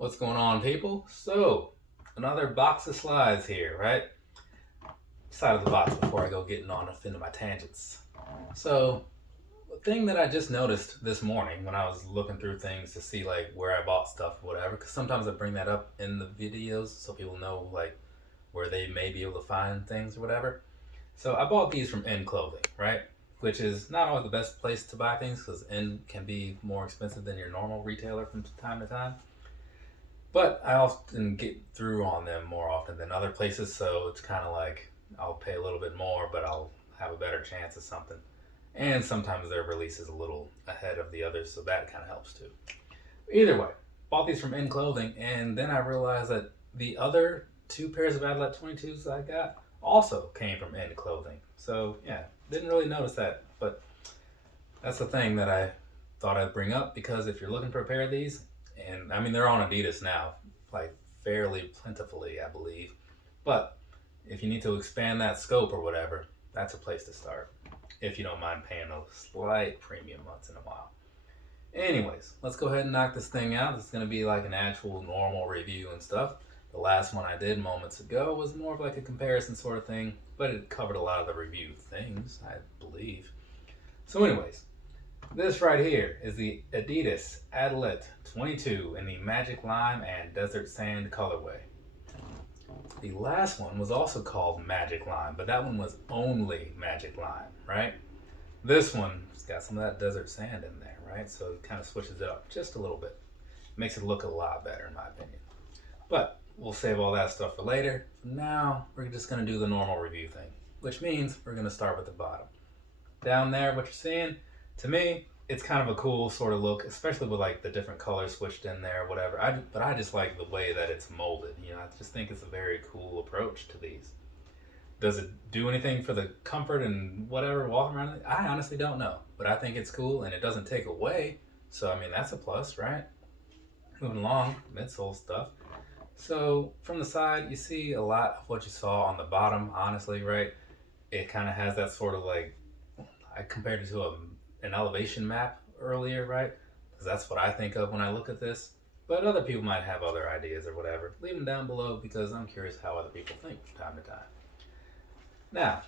What's going on, people? So, another box of slides here, right? Side of the box before I go getting on into my tangents. So, the thing that I just noticed this morning when I was looking through things to see like where I bought stuff or whatever, because sometimes I bring that up in the videos so people know like where they may be able to find things or whatever. So, I bought these from End Clothing, right? Which is not always the best place to buy things because End can be more expensive than your normal retailer from time to time. But I often get through on them more often than other places, so it's kind of like I'll pay a little bit more, but I'll have a better chance of something. And sometimes their release is a little ahead of the others, so that kind of helps too. Either way, bought these from In Clothing, and then I realized that the other two pairs of Adilette 22s I got also came from In Clothing. So yeah, didn't really notice that, but that's the thing that I thought I'd bring up because if you're looking for a pair of these, and I mean they're on Adidas now, like fairly plentifully, I believe. But if you need to expand that scope or whatever, that's a place to start. If you don't mind paying a slight premium once in a while. Anyways, let's go ahead and knock this thing out. This is going to be like an actual normal review and stuff. The last one I did moments ago was more of like a comparison sort of thing, but it covered a lot of the review things, I believe. So anyways, this right here is the Adidas Adilette 22 in the Magic Lime and Desert Sand colorway. The last one was also called Magic Lime, but that one was only Magic Lime, right? This one's got some of that desert sand in there, right? So it kind of switches it up just a little bit. Makes it look a lot better in my opinion. But we'll save all that stuff for later. Now we're just going to do the normal review thing, which means we're going to start with the bottom. Down there, what you're seeing, to me, it's kind of a cool sort of look, especially with like the different colors switched in there, whatever. But I just like the way that it's molded. You know, I just think it's a very cool approach to these. Does it do anything for the comfort and whatever walking around? I honestly don't know, but I think it's cool and it doesn't take away. So I mean, that's a plus, right? Moving along, midsole stuff. So from the side, you see a lot of what you saw on the bottom. Honestly, right? It kind of has that sort of like I compared it to an elevation map earlier, right? Because that's what I think of when I look at this. But other people might have other ideas or whatever. Leave them down below because I'm curious how other people think from time to time. Now,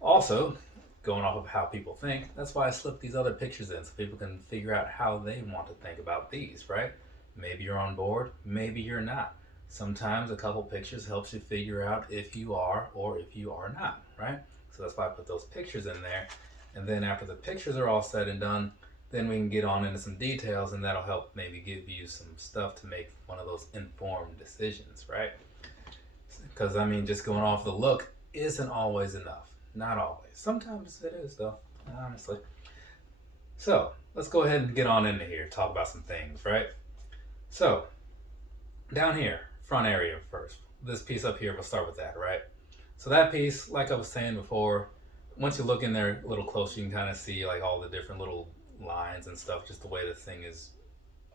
also, going off of how people think, that's why I slipped these other pictures in so people can figure out how they want to think about these, right? Maybe you're on board, maybe you're not. Sometimes a couple pictures helps you figure out if you are or if you are not, right? So that's why I put those pictures in there. And then after the pictures are all said and done, then we can get on into some details and that'll help maybe give you some stuff to make one of those informed decisions, right? Because I mean, just going off the look isn't always enough. Not always. Sometimes it is though, honestly. So let's go ahead and get on into here, talk about some things, right? So down here, front area first. This piece up here, we'll start with that, right? So that piece, like I was saying before, once you look in there a little closer, you can kind of see like all the different little lines and stuff, just the way the thing is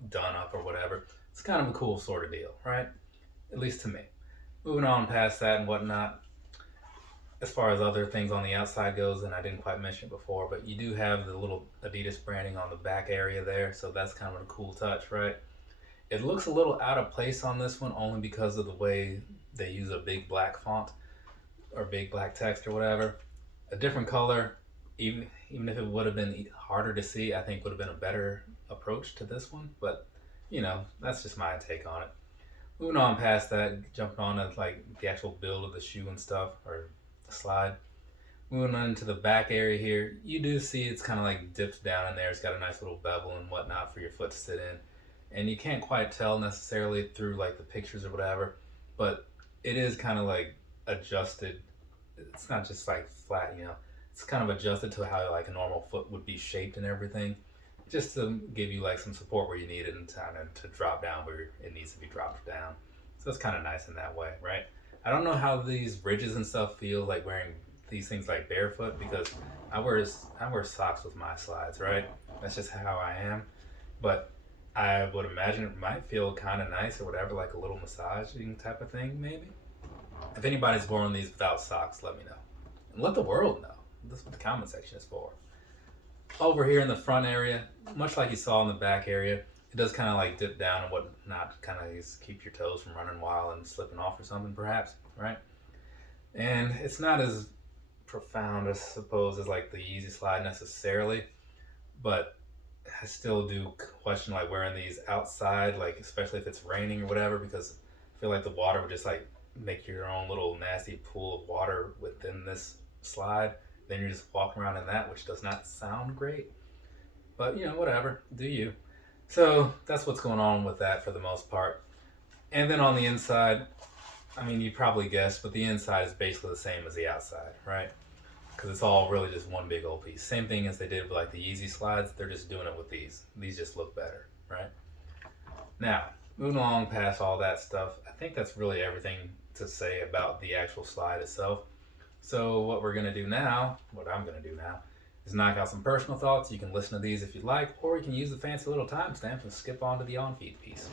done up or whatever. It's kind of a cool sort of deal, right? At least to me. Moving on past that and whatnot, as far as other things on the outside goes, and I didn't quite mention it before, but you do have the little Adidas branding on the back area there, so that's kind of a cool touch, right? It looks a little out of place on this one only because of the way they use a big black font or big black text or whatever. A different color, even if it would have been harder to see, I think would have been a better approach to this one. But you know, that's just my take on it. Moving on past that, jumping on to like the actual build of the shoe and stuff, or the slide. Moving on to the back area here, you do see it's kind of like dipped down in there. It's got a nice little bevel and whatnot for your foot to sit in, and you can't quite tell necessarily through like the pictures or whatever, but it is kind of like adjusted. It's not just like flat, you know, it's kind of adjusted to how like a normal foot would be shaped and everything, just to give you like some support where you need it and kind of to drop down where it needs to be dropped down. So it's kind of nice in that way, right? I don't know how these ridges and stuff feel like wearing these things like barefoot because I wear socks with my slides, right? That's just how I am. But I would imagine it might feel kind of nice or whatever, like a little massaging type of thing maybe. If anybody's worn these without socks, let me know. And let the world know. That's what the comment section is for. Over here in the front area, much like you saw in the back area, It does kind of like dip down and whatnot, kind of keep your toes from running wild and slipping off or something, perhaps, right? And it's not as profound, I suppose, as like the Yeezy Slide necessarily, but I still do question like wearing these outside, like especially if it's raining or whatever, because I feel like the water would just like make your own little nasty pool of water within this slide. Then you're just walking around in that, which does not sound great. But you know, whatever, do you. So that's what's going on with that for the most part. And then on the inside, I mean, you probably guessed, but the inside is basically the same as the outside, right? Because it's all really just one big old piece. Same thing as they did with like the Yeezy Slides. They're just doing it with these. These just look better, right? Now, moving along past all that stuff, I think that's really everything to say about the actual slide itself. So what we're gonna do now, what I'm gonna do now, is knock out some personal thoughts. You can listen to these if you'd like, or you can use the fancy little timestamps and skip on to the on-feed piece.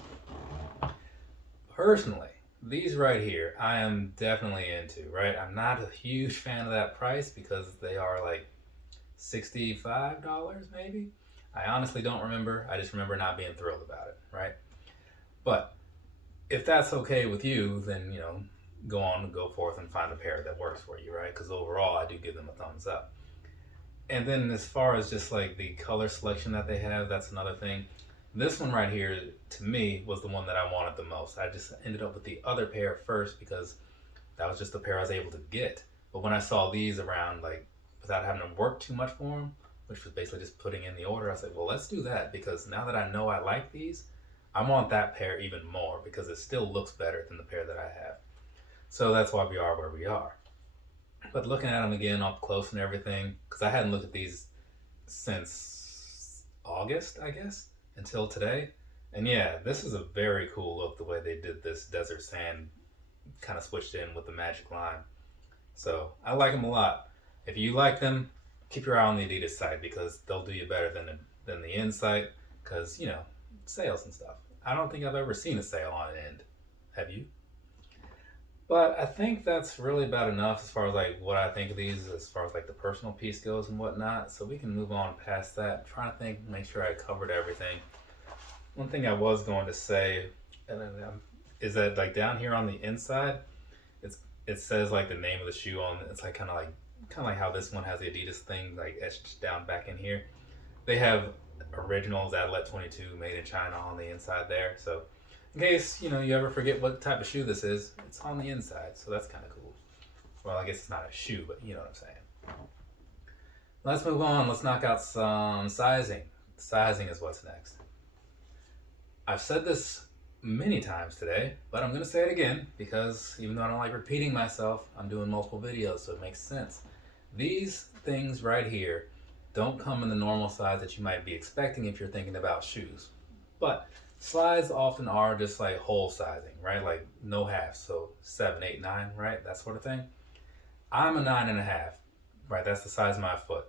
Personally, these right here, I am definitely into, right? I'm not a huge fan of that price because they are like $65 maybe. I honestly don't remember. I just remember not being thrilled about it, right? But if that's okay with you, then, you know, go forth and find a pair that works for you, right? Because overall, I do give them a thumbs up. And then as far as just like the color selection that they have, that's another thing. This one right here, to me, was the one that I wanted the most. I just ended up with the other pair first because that was just the pair I was able to get. But when I saw these around, like, without having to work too much for them, which was basically just putting in the order, I said, well, let's do that because now that I know I like these, I want that pair even more because it still looks better than the pair that I have. So that's why we are where we are. But looking at them again up close and everything, because I hadn't looked at these since August, I guess, until today. And yeah, this is a very cool look, the way they did this desert sand kind of switched in with the magic line. So I like them a lot. If you like them, keep your eye on the Adidas site because they'll do you better than the Insight because, you know, sales and stuff. I don't think I've ever seen a sale on an end. Have you? But I think that's really about enough as far as like what I think of these as far as like the personal piece goes and whatnot. So we can move on past that. I'm trying to think, make sure I covered everything. One thing I was going to say is that like down here on the inside, it says like the name of the shoe on. It's like kind of like how this one has the Adidas thing like etched down back in here. They have originals Adilette 22 made in China on the inside there. So in case, you know, you ever forget what type of shoe this is, it's on the inside, so that's kind of cool. Well, I guess it's not a shoe, but you know what I'm saying. Let's move on. Let's knock out some sizing. Sizing is what's next. I've said this many times today, but I'm going to say it again because even though I don't like repeating myself, I'm doing multiple videos, so it makes sense. These things right here don't come in the normal size that you might be expecting if you're thinking about shoes. But slides often are just like whole sizing, right? Like no halves, so 7, 8, 9, right? That sort of thing. I'm a 9.5, right? That's the size of my foot.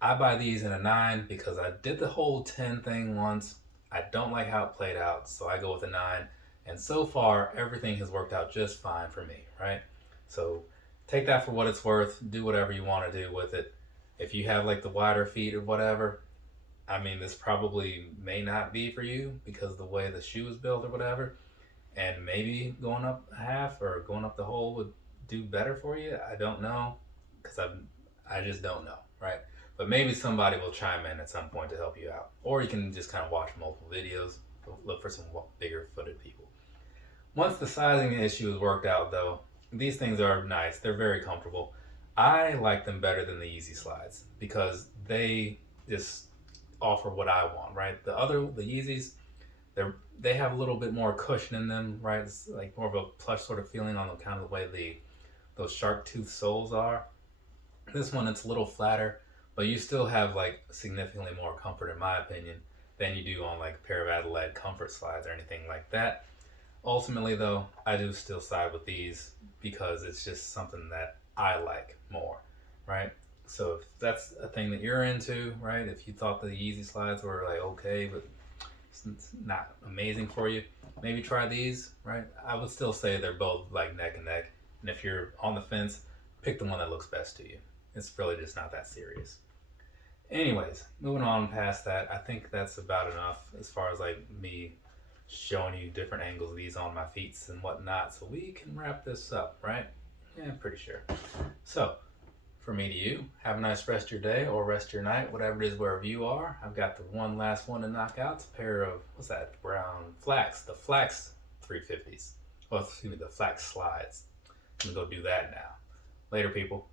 I buy these in a 9 because I did the whole 10 thing once. I don't like how it played out, so I go with a 9. And so far, everything has worked out just fine for me, right? So take that for what it's worth. Do whatever you want to do with it. If you have like the wider feet or whatever, I mean, this probably may not be for you because of the way the shoe is built or whatever. And maybe going up a half or going up the whole would do better for you. I don't know because I just don't know, right? But maybe somebody will chime in at some point to help you out. Or you can just kind of watch multiple videos, look for some bigger footed people. Once the sizing issue is worked out though, these things are nice. They're very comfortable. I like them better than the Yeezy Slides because they just offer what I want, right? The Yeezys, they have a little bit more cushion in them, right? It's like more of a plush sort of feeling on the kind of the way those shark tooth soles are. This one, it's a little flatter, but you still have like significantly more comfort in my opinion than you do on like a pair of Adilette comfort slides or anything like that. Ultimately though, I do still side with these because it's just something that I like more, right? So if that's a thing that you're into, right? If you thought the Yeezy Slides were like okay, but it's not amazing for you, maybe try these, right? I would still say they're both like neck and neck. And if you're on the fence, pick the one that looks best to you. It's really just not that serious. Anyways, moving on past that, I think that's about enough as far as like me showing you different angles of these on my feet and whatnot. So we can wrap this up, right? Yeah, I'm pretty sure. So, from me to you, have a nice rest of your day or rest of your night, whatever it is, wherever you are. I've got the one last one to knock out. It's a pair of, what's that, brown flax, the flax 350s. Well, excuse me, the flax slides. I'm gonna go do that now. Later, people.